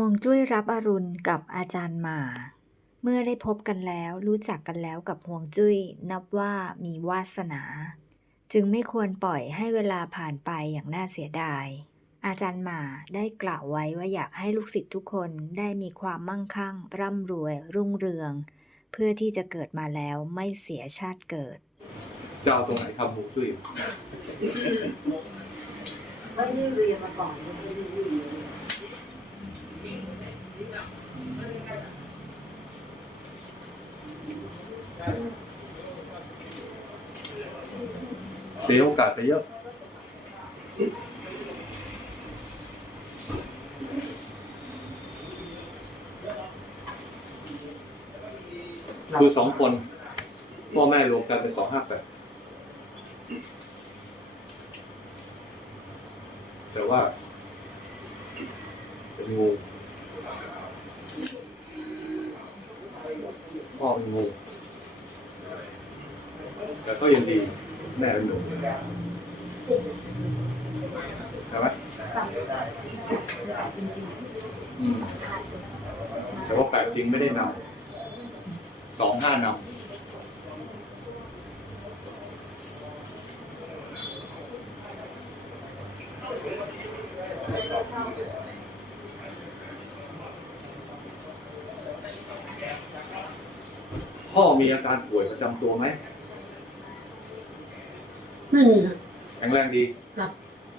ห่วงจุ้ยรับอรุณกับอาจารย์หมา เมื่อได้พบกันแล้วรู้จักกันแล้วกับห่วงจุ้ย นับว่ามีวาสนา จึงไม่ควรปล่อยให้เวลาผ่านไปอย่างน่าเสียดาย อาจารย์หมาได้กล่าวไว้ว่าอยากให้ลูกศิษย์ทุกคนได้มีความมั่งคั่ง ร่ำรวย รุ่งเรือง เพื่อที่จะเกิดมาแล้วไม่เสียชาติเกิด จะเอาตรงไหนทำฮวงจุ้ยไม่ได้เรียนมาก่อนไม่ได้เรียน เสียโอกาสไปเยอะ คือสองคน พ่อแม่รวมกันเป็นสองห้าแปดแต่ว่าเป็นงูพ่อเป็นงู แต่ก็ยังดีแม่เป็นหนูใช่ไหมจริงอืมแต่ว่าแปดจริงไม่ได้นำสองห้านำพ่อมีอาการป่วยประจำตัวไหม ไม่มีครับแข็งแรงดี ครับ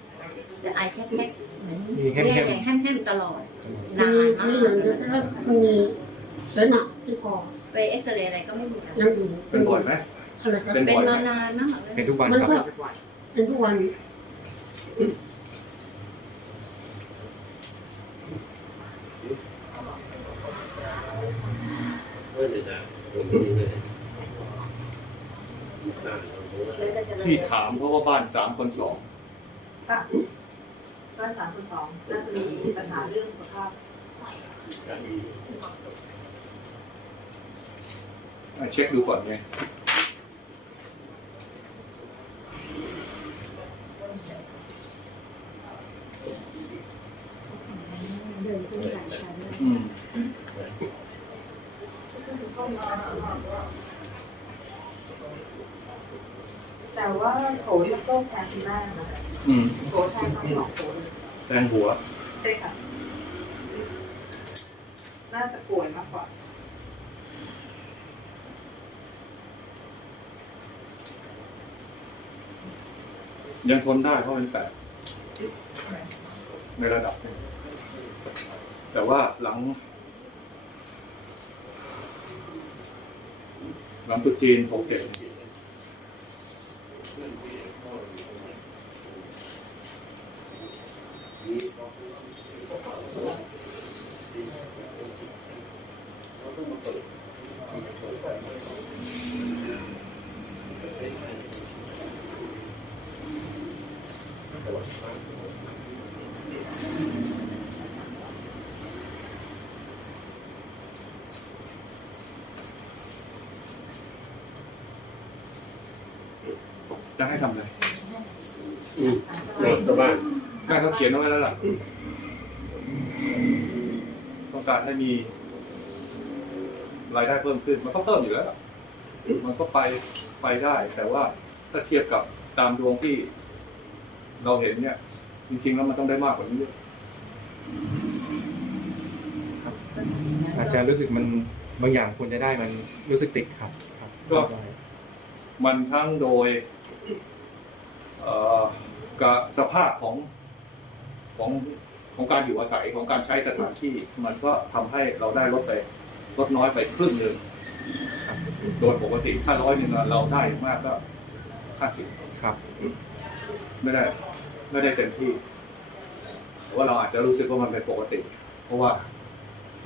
ๆแต่ไอแค่แค่เหมือนมีแค่เรียแค่กอย่างแห้มๆตลอดมีนานมามีอย่างเดียวกแค่มันมีเสมหะที่คอไปเอ็กซเรย์อะไรก็ไม่มีนะอย่างอื่นเป็นบ่อยไหม อะไรครับเป็นเป็นบ่อยไหมมานานมากเลยเป็นทุกวันมันครับก็เป็นทุกวัน ที่ถามเพราะว่าบ้านสามคนสองค่ะบ้านสามคนสองน่าจะมีปัญหาเรื่องสุขภาพอะเช็คดูก่อนไง เดินขึ้นหลายชั้นเลย อืม แต่ว่าโถ ชักโครกแทนคุณแม่นะคะอืมโถแทนทั้งสองโถเลยแทงหัว ใช่ค่ะ น่าจะป่วยมากกว่ายังทนได้เพราะเป็นแปดในระดับหนึ่งแต่ว่าหลัง หลังตรุษจีนหกเจ็ จะให้ทำอะไรเริ่มตัวบ้าน แม่เขาเขียนเอาไว้แล้วล่ะต้องการให้มีรายได้เพิ่มขึ้น มันก็เพิ่มอยู่แล้วล่ะมันก็ไปไปได้ แต่ว่าถ้าเทียบกับตามดวงที่เราเห็นเนี่ย จริงๆแล้วมันต้องได้มากกว่านี้เยอะอาจจะรู้สึกมันบางอย่างควรจะได้มันรู้สึกติดขัดครับก็ มันทั้งโดย เอ่อกับสภาพของ ของของการอยู่อาศัยของการใช้สถานที่ มันก็ทำให้เราได้ลดไปลดน้อยไปครึ่งหนึ่งครับโดยปกติถ้าร้อยหนึ่งเราได้มากก็ห้าสิบครับ ไม่ได้ ไม่ได้เต็มที่แต่ว่าเราอาจจะรู้สึกว่ามันเป็นปกติ เพราะว่า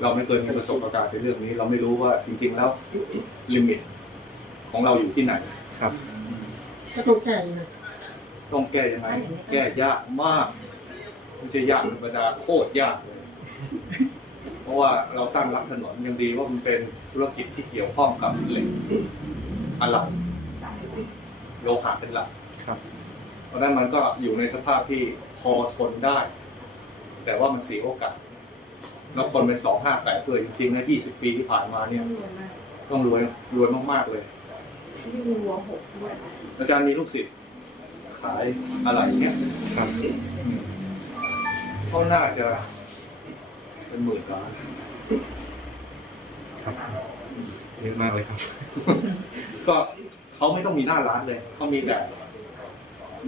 เราไม่เคยมีประสบการณ์ในเรื่องนี้ เราไม่รู้ว่าจริง ๆ แล้วลิมิตของเราอยู่ที่ไหนครับก็ต้องแก้นะต้องแก้ยังไงแก้ยากมาก ไม่ใช่ยากธรรมดาโคตรยากเลยเพราะว่าเราตั้งรับถนนยังดีว่ามันเป็นธุรกิจที่เกี่ยวข้องกับเหล็กอะไรโลหะเป็นหลักครับ เพราะฉะนั้นมันก็อยู่ในสภาพที่พอทนได้ แต่ว่ามันเสียโอกาสอแล้วคนเป็นสองห้าแปดด้วยจริงๆนะยี่สิบปีที่ผ่านมาเนี่ย ต้องรวยรวยมากๆเลยที่มีวัวหกด้วยอาจารย์มีลูกศิษย์ขายอะไรเงี้ยครับ อืมเขาน่าจะเป็นหมื่นล้านครับเยอะมากเลยครับ ก็เขาไม่ต้องมีหน้าร้านเลยเขามีแต่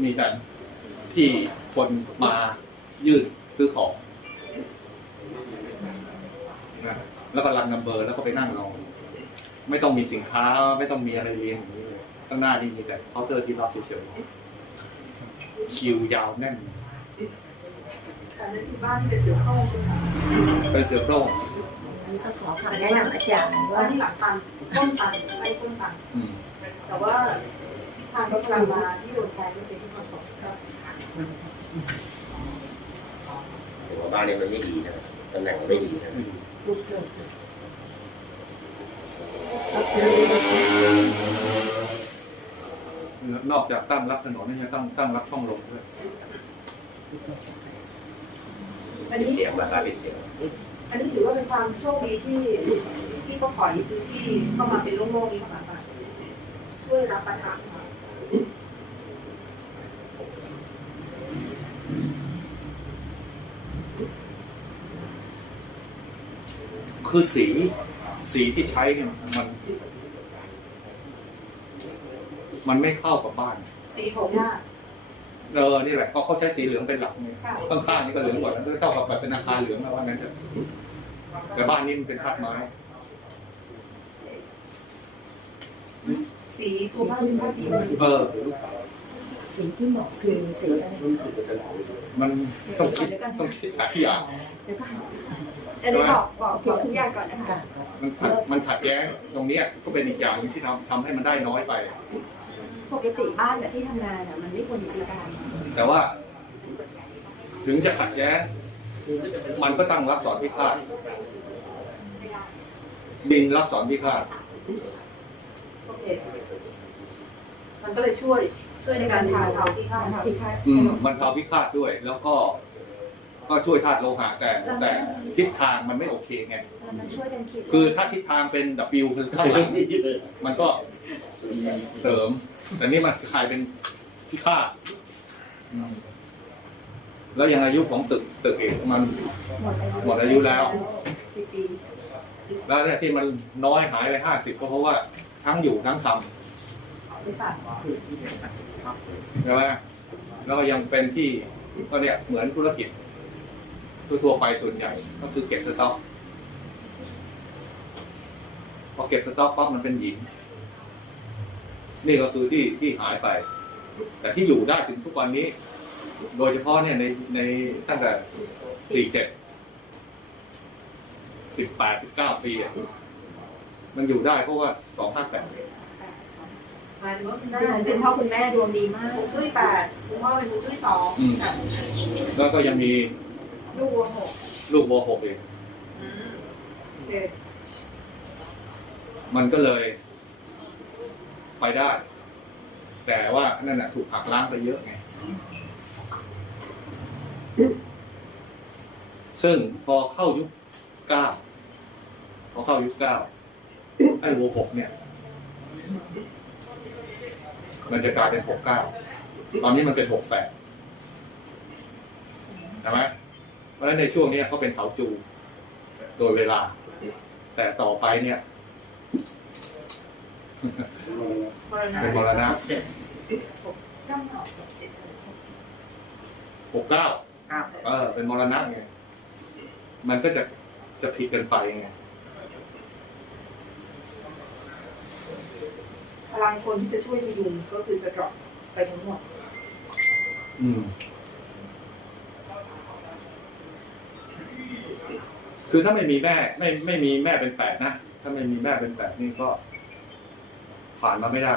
มีแต่ที่คนมายื่นซื้อของนะแล้วก็รันนัมเบอร์แล้วก็ไปนั่งรอไม่ต้องมีสินค้าไม่ต้องมีอะไรเรียงอย่างนี้เลยข้างหน้านี่มีแต่เคาน์เตอร์ที่รับเฉยๆคิวยาวแน่น แต่ในที่บ้านที่เป็นเสือโคร่งคือเป็นเสือโคร่งงั้นก็ขอคำแนะนำอาจารย์ว่าว่าที่หลังตันต้นตันไม่ต้นตันอืมแต่ว่าทางรถพลังมาที่โดนแทนก็เป็นที่คนตกก็ถือว่าบ้านนี้มันไม่ดีนะตำแหน่งมันไม่ดีนะลุกเกิดนอกจากตั้งรับถนนนี่ยังตั้งตั้งรับช่องลมด้วย อันนี้เสียงมาตราปิดเสียงอันนี้ถือว่าเป็นความโชคดีที่ที่เขาถอยพื้นที่เข้ามาเป็นโล่งๆนี้เข้ามาช่วยรับประทานค่ะคือสีสีที่ใช้เนี่ยมัน มันไม่เข้ากับบ้าน สีโถงหน้า เออนี่แหละเขาเขาใช้สีเหลืองเป็นหลักเนี่ยค่ะข้างๆนี่ก็เหลืองหมดแล้วก็เท่ากับแบบเป็นอาคารเหลืองแล้วว่างั้นเถอะแต่บ้านนี้มันเป็นธาตุไม้สีตัวบ้านเป็นบ้านที่มันเออสีที่เหมาะคือสีอะไรมันต้องคิดต้องคิดหาที่อ่านเดี๋ยวก็หาอันนี้บอกบอกบอกทุกอย่างก่อนนะคะมันขัดมันขัดแย้งตรงเนี้ยก็เป็นอีกอย่างหนึ่งที่ทำทำให้มันได้น้อยไป ปกติบ้านแบบที่ทำงานอะมันไม่ควรมีอาการ แต่ว่า ถึงจะขัดแย้งมันก็ตั้งรับสอนพิฆาตดินรับสอนพิฆาตโอเคมันก็เลยช่วยช่วยในการทาเทาที่ข้างทาที่ข้างอืมมันเทาพิฆาตด้วย แล้วก็ ก็ช่วยธาตุโลหะแต่ แต่ทิศทางมันไม่โอเคไงมันช่วยกันคิดคือถ้าทิศทางเป็น W คือข้างหลังมันก็เสริมแต่นี่มันกลายเป็นพิฆาตอืม แล้วยังอายุของตึกตึกเอกมันหมดอายุแล้ว แล้วเนี่ยที่มันน้อยหายไปห้าสิบก็เพราะว่าทั้งอยู่ทั้งทำใช่ไหมแล้วก็ยังเป็นที่ก็เนี่ยเหมือนธุรกิจทั่วไปส่วนใหญ่ ก็คือเก็บสต็อกพอเก็บสต็อกปั๊บมันเป็นหินนี่ก็คือที่ที่หายไป แต่ที่อยู่ได้ถึงทุกวันนี้ โดยเฉพาะเนี่ยในในตั้งแต่สี่เจ็ดสิบแปดสิบเก้าปีอะมันอยู่ได้เพราะว่าสองห้าแปดหมายถึงว่าคุณแม่เป็นพ่อคุณแม่ดวงดีมากช่วยแปดคุณพ่อเป็นช่วยสองแล้วก็ยังมีลูกวัวหกลูกโบหกเองโอเคมันก็เลย ไปได้ แต่ว่านั่นน่ะถูกหักล้างไปเยอะไง ซึ่งพอเข้ายุคเก้าพอเข้ายุคเก้าไอ้โวหกเนี่ย มันจะกลายเป็นหกเก้าตอนนี้มันเป็นหกแปดใช่ไหมเพราะฉะนั้นในช่วงนี้เขาเป็นเขาจูโดยเวลา แต่ต่อไปเนี่ยเป็นมรณะหกเก้า เออ เป็นมรณะไง มันก็จะจะผิดกันไปไง พลังคนที่จะช่วยพยุงก็คือจะดรอปไปทั้งหมด อืม คือถ้าไม่มีแม่ ไม่ไม่มีแม่เป็นแปดนะ ถ้าไม่มีแม่เป็นแปดนี่ก็ ผ่านมาไม่ได้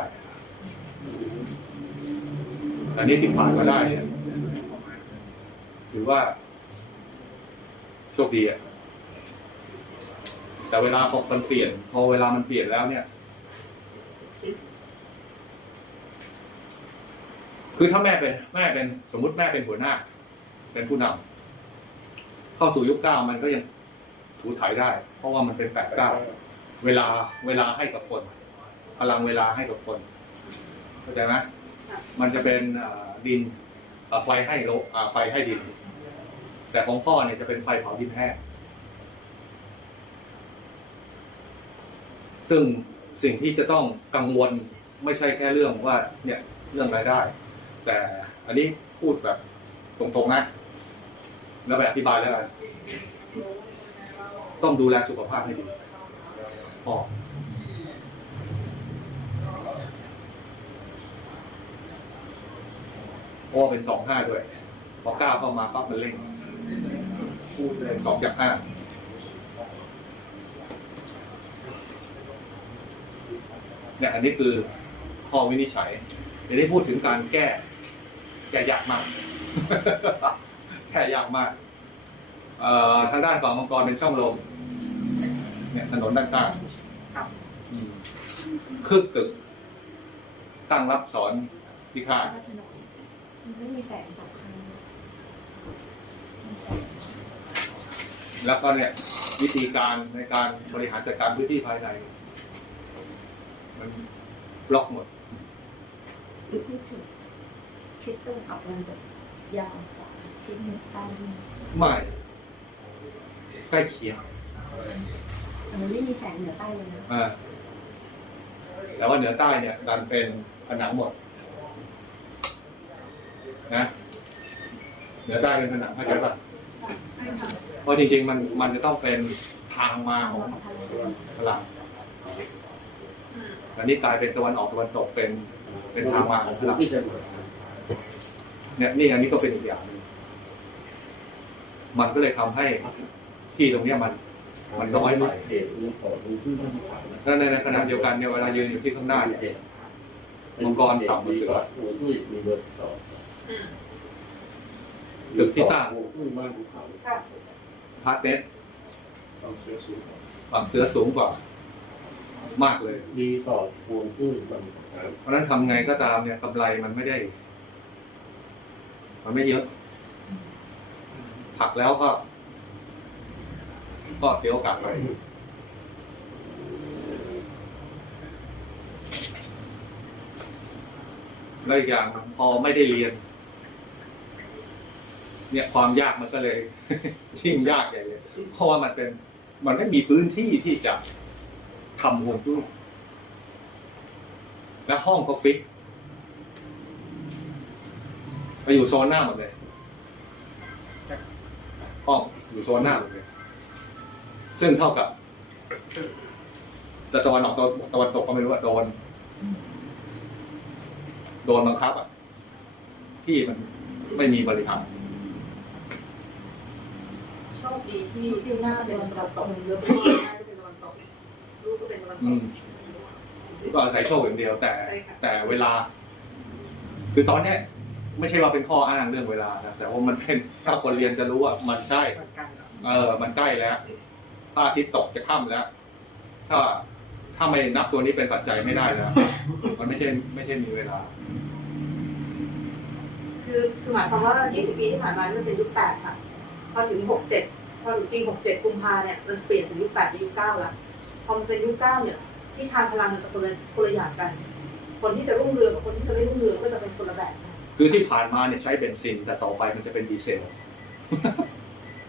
อันนี้ที่ผ่านมาได้เนี่ย ถือว่า โชคดีอะแต่เวลาพอมันเปลี่ยน พอเวลามันเปลี่ยนแล้วเนี่ย คือถ้าแม่เป็น แม่เป็นสมมุติแม่เป็นหัวหน้า เป็นผู้นำเข้าสู่ยุคเก้ามันก็ยังถูถ่ายได้ เพราะว่ามันเป็นแปดเก้าเวลาเวลาให้กับคนพลังเวลาให้กับคนเข้าใจไหมมันจะเป็นดินไฟให้โลกอ่าไฟให้ดิน แต่ของพ่อเนี่ยจะเป็นไฟเผาดินแห้งซึ่งสิ่งที่จะต้องกังวลไม่ใช่แค่เรื่องว่า เนี่ยเรื่องรายได้ แต่อันนี้พูดแบบตรงๆนะแล้วแบบอธิบายแล้วกันต้องดูแลสุขภาพให้ดีพ่อเพราะว่าเป็นสองห้าด้วยพอก้าวเข้ามาปั๊บมันเร่ง สองจากห้าเนี่ยอันนี้คือข้อวินิจฉัยเดี๋ยวได้พูดถึงการแก้แก้ยากมากแก้ยากมากเอ่อทางด้านฝั่งมังกรเป็นช่องลมเนี่ยถนนด้านข้างอืมคึกกึกตั้งรับสอนพิฆาตมันไม่มีแสงสองครั้ง แล้วก็เนี่ยวิธีการในการบริหารจัดการพื้นที่ภายใน มันบล็อกหมดที่ถึงชิดตรงออกมันแบบยาวกว่าชิดเหนือใต้ไม่ใกล้เคียงมันไม่มีแสงเหนือใต้เลยนะอ่าแต่ว่าเหนือใต้เนี่ยดันเป็นผนังหมด นะ เหนือใต้เป็นผนังเข้าใจป่ะใช่ค่ะ เพราะจริงๆมันมันจะต้องเป็นทางมาของพลังอืมอันนี้กลายเป็นตะวันออกตะวันตกเป็นเป็นทางมาของพลังเนี่ยนี่อันนี้ก็เป็นอีกอย่างหนึงมันก็เลยทำให้ที่ตรงเนี้ยมัน มันน้อยไปแล้วในในขณะเดียวกันเนี่ยเวลายืนอยู่ที่ข้างหน้าเนี่ยมังกรต่ำกว่าเสืออืม ตึกที่สร้างค่ะพาร์ทเมนต์ฝั่งเสือสูงกว่ามากเลย ดีต่อพวงจุ้ยมันเพราะฉะนั้นทำไงก็ตามเนี่ยกำไรมันไม่ได้ มันไม่เยอะผลักแล้วก็ ก็เสียโอกาสไปแล้วอีกอย่างพอไม่ได้เรียน เนี่ยความยากมันก็เลย ยิ่งยากใหญ่เลยเพราะว่ามันเป็นมันไม่มีพื้นที่ที่จะทำห่วงจุ้ยและห้องก็ฟิกไปอยู่โซนหน้าหมดเลยห้องอยู่โซนหน้าหมดเลย ซึ่งเท่ากับแต่ตะวันออกตะตะวันตกก็ไม่รู้ว่าโดน โดนบังคับอะ ที่มันไม่มีบริหารโช คดีที่ที่หน้าเป็นตะวันตกเรือพ่อหน้าเป็นตะวันตกลูกก็เป็นตะวันตอืกมก็อาศัยโชคอย่างเดียว แต่ใช่ค่ะแต่เวลา คือตอนเนี้ยไม่ใช่ว่าเป็นข้ออ้างเรื่องเวลานะแต่ว่ามันเป็นถ้าคนเรียนจะรู้ว่ามันใช่เออ มันใกล้แล้วพระอาทิตย์ตกจะค่ำแล้ว ถ้าถ้าไม่นับตัวนี้เป็นปัจจัยไม่ได้แล้วมันไม่ใช่ไม่ใช่มีเวลา คือคือหมายความว่า 20 ปีที่ผ่านมานี่มันเป็นยุค8ค่ะพ อถึง67พอถึงปี67กุมภาเนี่ยมันจะเปลี่ยนจากยุค8เป็นยุค9แล้วพอมันเป็นยุค9เนี่ยที่ทางพลังมันจะคนละคนละอย่างกัน คนที่จะรุ่งเรืองกับคนที่จะไม่รุ่งเรืองก็จะเป็นคนละแบบกันคือที่ผ่านมาเนี่ยใช้เบนซิน แต่ต่อไปมันจะเป็นดีเซล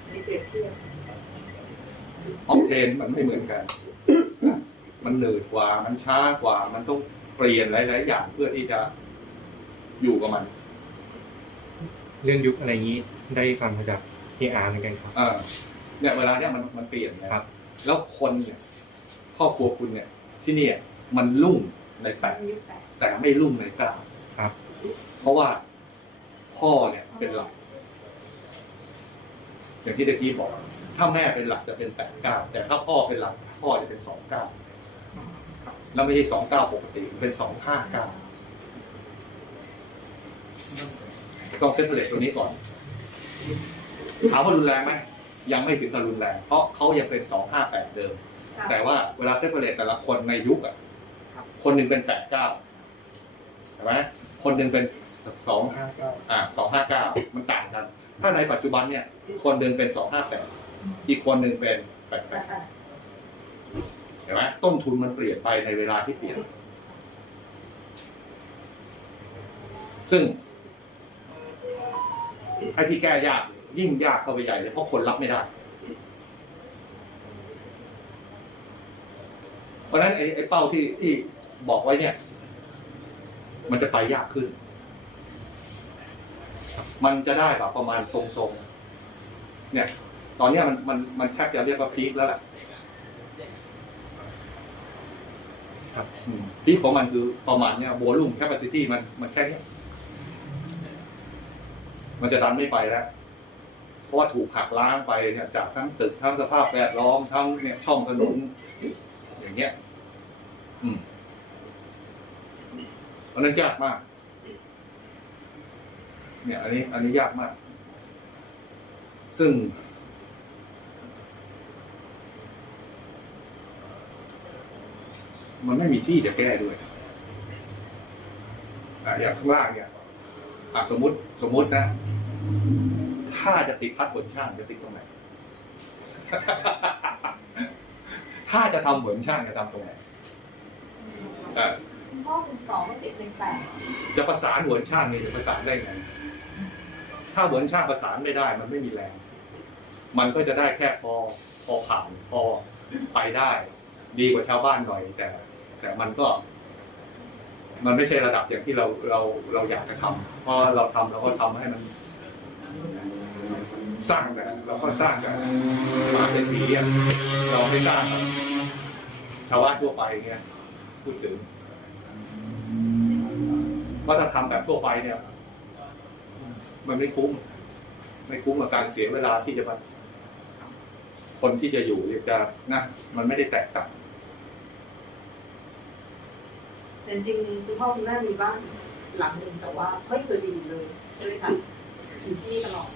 ในเปรียบเทียบออกเทนมันไม่เหมือนกัน มันหนืดกว่า มันช้ากว่า มันต้องเปลี่ยนหลาย ๆ อย่างเพื่อที่จะอยู่กับมัน เรื่องยุคอะไรนี้ได้ฟังมาจาก พี่อาร์เหมือนกันครับ เออเนี่ยเวลาเนี่ยมันมันเปลี่ยนนะครับ แล้วคนเนี่ยครอบครัวคุณเนี่ย ที่เนี่ยมันรุ่งในแปดยุคแปดแต่ไม่รุ่งในเก้าครับ เพราะว่าพ่อเนี่ยเป็นหลัก อย่างที่เด็กกี้บอก ถ้าแม่เป็นหลักจะเป็นแปดเก้าแต่ถ้าพ่อเป็นหลัก พ่อจะเป็นสองเก้าแล้วไม่ใช่สองเก้าปกติเป็นสองห้าเก้าต้องเซตเลตตัวนี้ก่อน ถามว่ารุนแรงไหมยังไม่ถึงกับรุนแรง เพราะเขายังเป็นสองห้าแปดเดิมค่ะแต่ว่าเวลาเซปเปอร์เรตแต่ละคนในยุคอะคนหนึ่งเป็นแปดเก้าใช่ไหมคนหนึ่งเป็นสองห้าเก้าอ่าสองห้าเก้ามันต่างกัน ถ้าในปัจจุบันเนี่ย คนหนึ่งเป็นสองห้าแปดอีกคนหนึ่งเป็นแปดแปดเห็นไหมต้นทุนมันเปลี่ยนไปในเวลาที่เปลี่ยน ซึ่งไอ้ที่แก้ยาก ยิ่งยากเข้าไปใหญ่เลยเพราะคนรับไม่ได้ เพราะนั้นไอ้ไอเป้าที่ที่บอกไว้เนี่ย มันจะไปยากขึ้น มันจะได้แบบประมาณทรงๆ เนี่ย ตอนนี้มันมันมันแทบจะเรียกว่าพีคแล้วแหละครับพีคของมันคือประมาณเนี้ยโวลูมแคปซิตี้มันมันแค่เนี้ยมันจะดันไม่ไปแล้ว เพราะว่าถูกหักล้างไปเนี่ยจากทั้งตึกทั้งสภาพแวดล้อมทั้งเนี่ยช่องถนนอย่างเงี้ย อืมเพราะนั้นยากมาก เนี่ย อันนี้ อันนี้ยากมาก ซึ่ง มันไม่มีที่จะแก้ด้วยอะอย่างข้างล่างเนี่ยอะสมมติ สมมตินะ ถ้าจะติดพัดบนช่างจะติดตรงไหน ถ้าจะทำเหมือนช่างจะทำตรงไหนอะคุณพ่อเป็นสองไม่ติดเป็นแปดจะประสานเหมือนช่างนี่จะประสานได้ไง ถ้าเหมือนช่างประสานไม่ได้ มันไม่มีแรง มันก็จะได้แค่พอพอผ่านพอไปได้ ดีกว่าชาวบ้านหน่อย แต่ แต่มันก็มันไม่ใช่ระดับอย่างที่เราเราเราอยากจะทำเพราะเราทำเราก็ทำให้มัน สร้างแบบเราก็สร้างแบบมาเศรษฐีเราไม่สร้างแบบชาวบ้านทั่วไปเงี้ยพูดถึงว่าถ้าทำแบบทั่วไปเนี่ย มันไม่คุ้ม ไม่คุ้มกับการเสียเวลาที่จะมาคนที่จะอยู่จะนะมันไม่ได้แตกต่างแต่จริงคุณพ่อคุณแม่มีบ้านหลังหนึ่งแต่ว่าไม่เคยไปอยู่เลยใช่ไหมคะอยู่ที่นี่ตลอด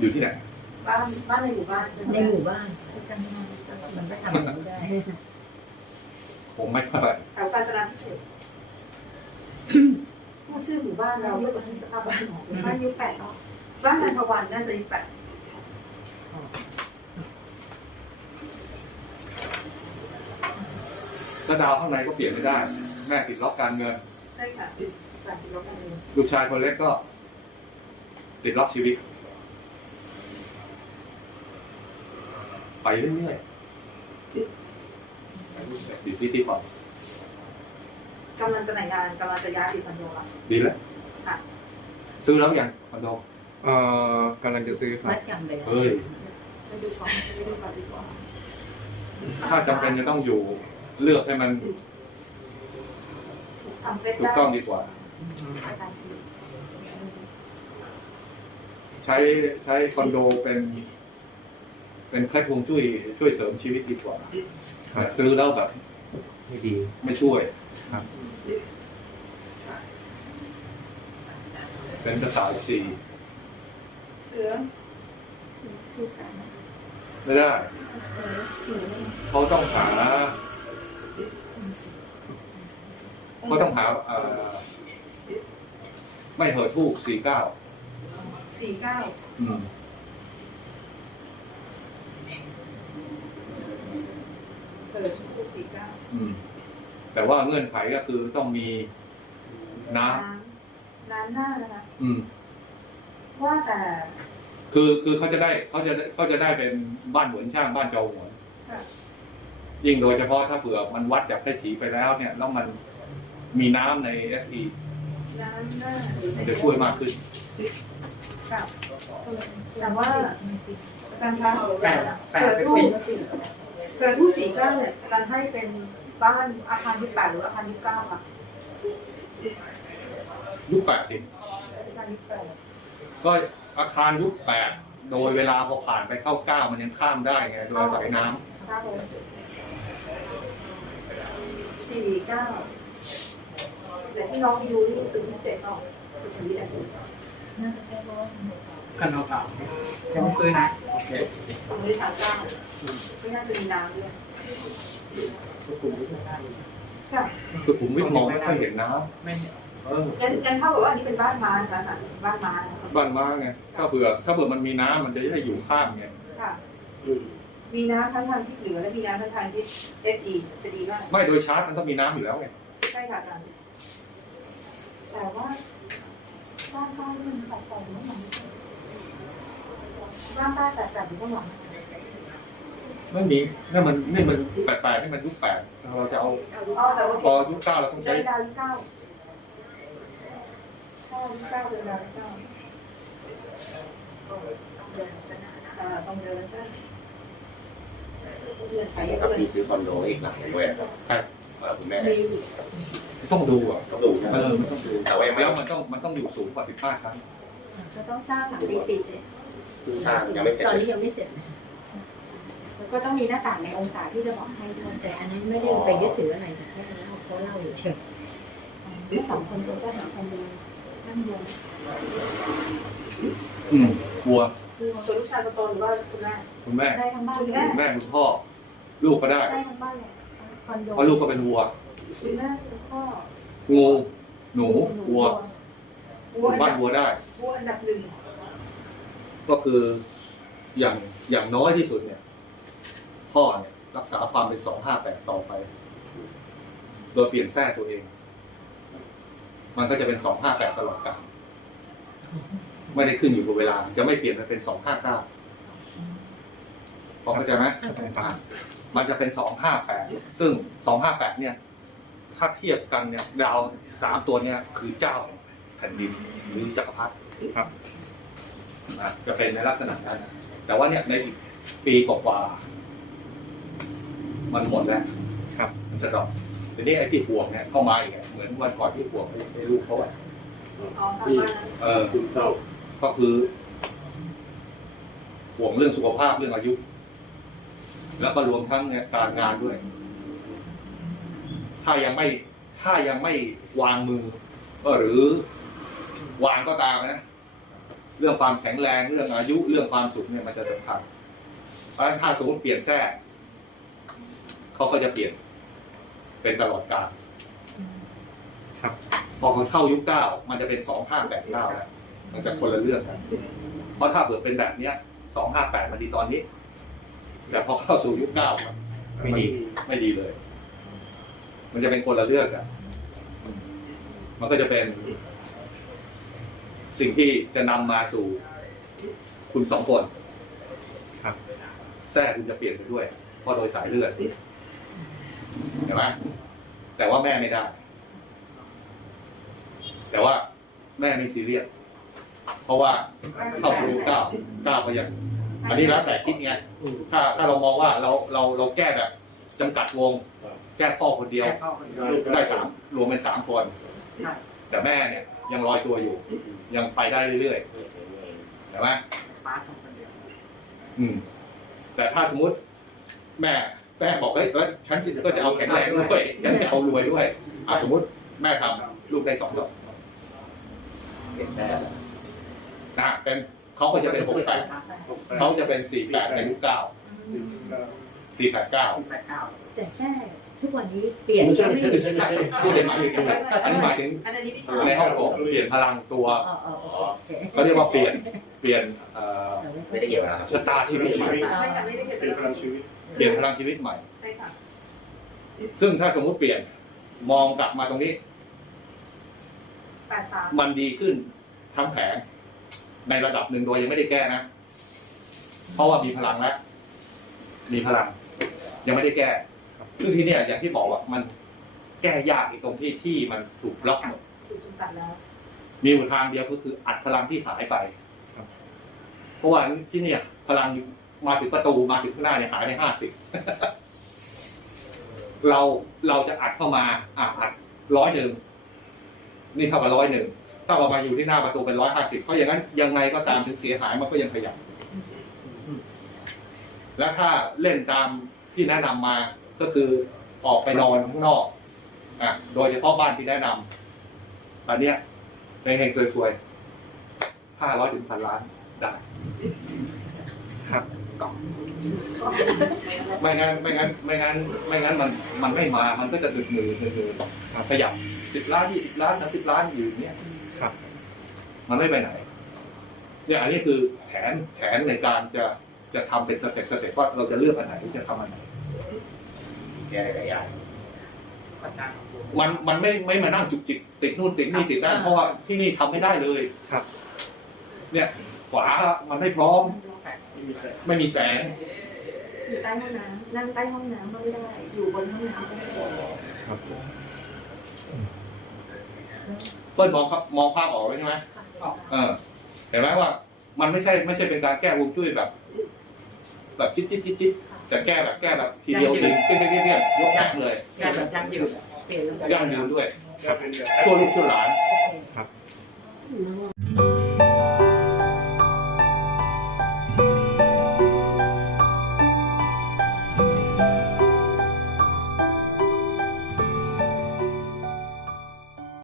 อยู่ที่ไหนบ้านบ้านในหมู่บ้านใช่ไหมคะในหมู่บ้านมันก็ทำอย่างนี้ได้ผมไม่ค่อยแถวกาญจนาพิเศษพูดชื่อหมู่บ้านเราก็จะให้สภาพบ้านออกบ้านยุคแปดออกบ้านนันทวันน่าจะยุคแปดแล้วดาวข้างในก็เปลี่ยนไม่ได้ แม่ติดล็อกการเงินใช่ค่ะแปดที่รถกันเองลูกชายคนเล็กก็ ติดล็อกชีวิต ไปเรื่อยๆดีซิตี้ก่อนกำลังจะแต่งงานกำลังจะย้ายไปคอนโดละดีแล้วค่ะซื้อแล้วยังคอนโดเอ่อกำลังจะซื้อครับมัดจำเลยเฮ้ยไปดูสองไปดูก่อนดีกว่า ถ้าจำเป็นจะต้องอยู่เลือกให้มันถูกต้องดีกว่า ใช้ใช้คอนโดเป็น เป็นแค่พวงจุ้ยช่วยเสริมชีวิตดีกว่าแต่ซื้อแล้วแบบ ไม่ดี ไม่ช่วยครับ เป็นภาษาสี่เสือไม่ได้เขาต้องหาเขาต้องหาเอ่อไม่เหอะทูกสี่เก้าสี่เก้าอืม เปิดทุก สี่เก้าอืม แต่ว่าเงื่อนไขก็คือต้องมีน้น้ำน้ำหน้านะคะำอืม ว่าแต่คือคือเขาจะได้เขาจะเขาจะได้เป็นบ้านเหมือนช่างบ้านเจ้าหวนค่ะยิ่งโดยเฉพาะถ้าเผื่อมันวัดจากแค่ฉีไปแล้วเนี่ยแล้วมันมีน้ำใน SE น้ำหน้ามันจะช่วยมากขึ้นค่ะแต่ว่าอาจารย์คะแปดแปดเกิดเป็นทูสิบ เกิดทูสี่เก้าเนี่ยอาจารย์ให้เป็นบ้านอาคารยี่แปดหรืออาคารยี่เก้าค่ะยุคแปดสิอาคารยี่แปดก็อาคารยุคแปดโดยเวลาพอผ่านไปเข้าเก้ามันยังข้ามได้ไงโดยอาศัยน้ำครับผมสี่เก้าแต่ที่น้องดูนี่คือที่เจ็ดเนาะคือชีวิตอะไรน่าจะใช่เพราะว่า กันเอาเก่ายังไม่ซื้อนะ โอเคตรงนี้สามเก้าไม่น่าจะมีน้ำด้วยค่ะสุขุมวิทมองไม่ค่อยเห็นน้ไม่ำเอองั้นงั้นเท่ากับว่าอันนี้เป็นบ้านไม้นะคะอาจารย์บ้านไม้นะคะบ้านม้าไงถ้าเผื่อถ้าเผื่อมันมีน้ำมันจะได้อยู่ข้ามไงค่ะ อืมมีน้ำทั้งทางทิศเหนือและมีน้ำทั้งทางทิศ SE จะดีมากไม่โดยชาร์จมันต้องมีน้ำอยู่แล้วไงใช่ค่ะอาจารย์แต่ว่าบ้านใต้มันตัดต่อไม่ห ลังบ้านใต้ตัดแต่อยู่ข้างหลังไม่มีนั่นมันนี่มันแปดแปดนี่มันยุคแปดเราจะเอาอ๋อแต่ว่าพอยุคเก้าเราต้องเดิใช้นดาวที่เก้าเก้าที่เก้าเดินดาวที่เก้าอ่าต้องเดินใช่เดินไปกับเดินพี่ซื้อคอนโดอีกหลังด้วยครับครับ เอ่อคุณแม่มีต้องดูอะต้องดูนะเออมันต้องดูแต่ว่ายังไม่แล้วมันต้องมันต้องอยู่สูงกว่าสิบห้าชั้น จะต้องสร้างหลังปีสี่เจ็ด สร้างยังไม่เสร็จตอนเลยนี้ยังไม่เสร็จนะแล้วก็ต้องมีหน้าต่างในองศาที่จะบอกให้ด้วยแต่อันนั้นไม่ได้ไปยึดถืออะไรแต่แค่เราเขาเล่าเฉยๆถ้าสองคนตัวก็สองคนดูนั่งดูอืมวัวส่วนลูกชายคนโตหรือว่าคุณแม่คุณแม่ได้ทั้งบ้านคุณได้แม่คุณแม่คุณพ่อ ลูกก็ได้ได้ทั้งบ้านเลยคอนโดเพราะลูกก็เป็นวัวคุณแม่คุณพ่องูหนูวัววัวอันบ้าดันบวัวได้วัวอันดับหนึ่ง ก็คืออย่างอย่างน้อยที่สุดเนี่ย พ่อเนี่ยรักษาความเป็นสองห้าแปดต่อไป โดยเปลี่ยนแท้ตัวเอง มันก็จะเป็นสองห้าแปดตลอดกาลไม่ได้ขึ้นอยู่กับเวลา จะไม่เปลี่ยนมันเป็นสองห้าเก้าพอเข้าใจไหมอะมันจะเป็นสองห้าแปดซึ่งสองห้าแปดเนี่ย ถ้าเทียบกันเนี่ย ดาวสามตัวเนี่ย คือเจ้าแผ่นดินหรือจักรพรรดิครับ นะจะเป็นในลักษณะนั้นนะแต่ว่าเนี่ยในอีกปีกว่าๆมันหมดแล้วครับ มันจะดรอปทีนี้ไอ้ที่ห่วงเนี่ยเข้ามาอีกอะเหมือนวันก่อนที่ห่วงไอ้ลูกเขาอะอ๋อทางบ้านนั้นเออคุณเจ้าก็คือ ห่วงเรื่องสุขภาพเรื่องอายุ แล้วก็รวมทั้งเนี่ยการงานด้วย ถ้ายังไม่ถ้ายังไม่วางมือ ก็หรือวางก็ตามนะ เรื่องความแข็งแรงเรื่องอายุเรื่องความสุขเนี่ยมันจะสำคัญ เพราะฉะนั้นถ้าสมมติเปลี่ยนแทรกเขาก็จะเปลี่ยน เป็นตลอดกาลครับพอเขาเข้ายุคเก้ามันจะเป็นสองห้าแปดเก้าแล้วมันจะคนละเรื่องกันเพราะถ้าเกิดเป็นแบบเนี้ยสองห้าแปดมันดีตอนนี้ แต่พอเข้าสู่ยุคเก้าไม่ดีไม่ดีเลย มันจะเป็นคนละเรื่องกันมันก็จะเป็น สิ่งที่จะนำมาสู่คุณสองคนครับ แทรกคุณจะเปลี่ยนไปด้วย เพราะโดยสายเลือดเห็นไหมแต่ว่าแม่ไม่ได้ แต่ว่าแม่ไม่ซีเรียสเพราะว่าเข้าสู่ยุคเก้าเก้าก็ยังอันนี้แล้วแต่คิดไงถ้าถ้าเรามองว่าเราเราเราแก้แบบจำกัดวง แก้พ่อคนเดียวแค่เข้าคนเดียวได้สามรวมเป็นสามคนใช่แต่แม่เนี่ยยังลอยตัวอยู่ยังไปได้เรื่อยๆใช่ไหมป้าของคนเดียวอืม แต่ถ้าสมมติ แม่แม่บอกเฮ้ยเอ้ยฉันก็จะเอาแข็งแรงด้วยฉันจะเอารวยด้วยอะสมมติแม่ทำลูกได้สองดอกเปลี่ยนแท้แล้วนะเป็นเขาก็จะเป็นหกแปดเขาจะเป็นสี่แปดในยุคเก้าสี่แปดเก้าสี่แปดเก้า แต่แท้ ทุกวันนี้เปลี่ยนไม่ใช่ไม่ไม่ใช่ไม่ใช่พูดในหมายถึงอันนี้หมายถึงอันนี้พี่ชในห้องโถงเปลี่ยนพลังตัวอ๋ออ๋อโอเคเขาเรียกว่าเปลี่ยนเปลี่ยนเอ่อไม่ได้เกี่ยวนะครับชะตาชีวิตใหม่ไม่ค่ะไม่ได้เกี่ยวเป็นพกับลังชีวิตเปลี่ยนพลังชีวิตใหม่ใช่ค่ะซึ่งถ้าสมมุติเปลี่ยนมองกลับมาตรงนี้แปดสามมันดีขึ้นทั้งแผงในระดับหนึ่งโดยยังไม่ได้แก้นะ เพราะว่ามีพลังแล้วมีพลัง ยังไม่ได้แก้ ซึ่งที่เนี่ยอย่างที่บอกว่ามันแก้ยากอีกตรงที่ที่มันถูกบล็อกหมดถูกจำกัดแล้ว มีอยู่ทางเดียวก็คืออัดพลังที่หายไปครับเพราะว่าที่เนี่ย พลังอยู่มาถึงประตูมาถึงข้างหน้าเนี่ยหายไปห้าสิบเราเราจะอัดเข้ามาอะอัดร้อยหนึ่งนี่เท่ากับร้อยหนึ่งถ้าเรามาอยู่ที่หน้าประตูเป็นร้อยห้าสิบเพราะอย่างนั้นยังไงก็ตามถึงเสียหายมันก็ยังขยับ และถ้าเล่นตามที่แนะนำมา ก็คือออกไปนอนข้างนอกอะโดยเฉพาะบ้านที่แนะนำอันเนี้ยในเฮงเคยควยห้าร้อยถึงพันล้านได้ครับไม่งั้นไม่งั้นไม่งั้นไม่งั้นมันมันไม่มา มันก็จะดึกมือดึกมือขยับสิบล้านยี่สิบล้านสามสิบล้านอยู่อย่างเนี้ยครับ มันไม่ไปไหน เนี่ยอันนี้คือแผนแผนในการจะจะทำเป็นสเต็ปสเต็ปว่าเราจะเลือกอันไหนจะทำอันไหน แก้หลายๆอย่างปัจจัยของคุณมันมันไม่ไม่มานั่งจุกจิกติดนู่นติดนี่ติดนั่นเพราะว่าที่นี่ทำไม่ได้เลยครับ เนี่ยฝามันไม่พร้อม ไม่มีแสงไม่มีแสง อยู่ใต้ห้องน้ำนั่งใต้ห้องน้ำก็ไม่ได้ อยู่บนห้องน้ำก็ไม่ได้ครับเฟิร์นมองครับมองภาพออกแล้วใช่ไหมออกเออเห็นไหมว่า มันไม่ใช่ไม่ใช่เป็นการแก้วงจุ้ยแบบ แบบจิ๊ดจิ๊ดจิ๊ดจิ๊ด แต่แก้แบบแก้แบบทีเดียวดึงเปรี้ยงๆๆยกยักเลยการยั่งยืนย่ยนรูงยืนด้วยครับช่วลูกชั่วหลานครับ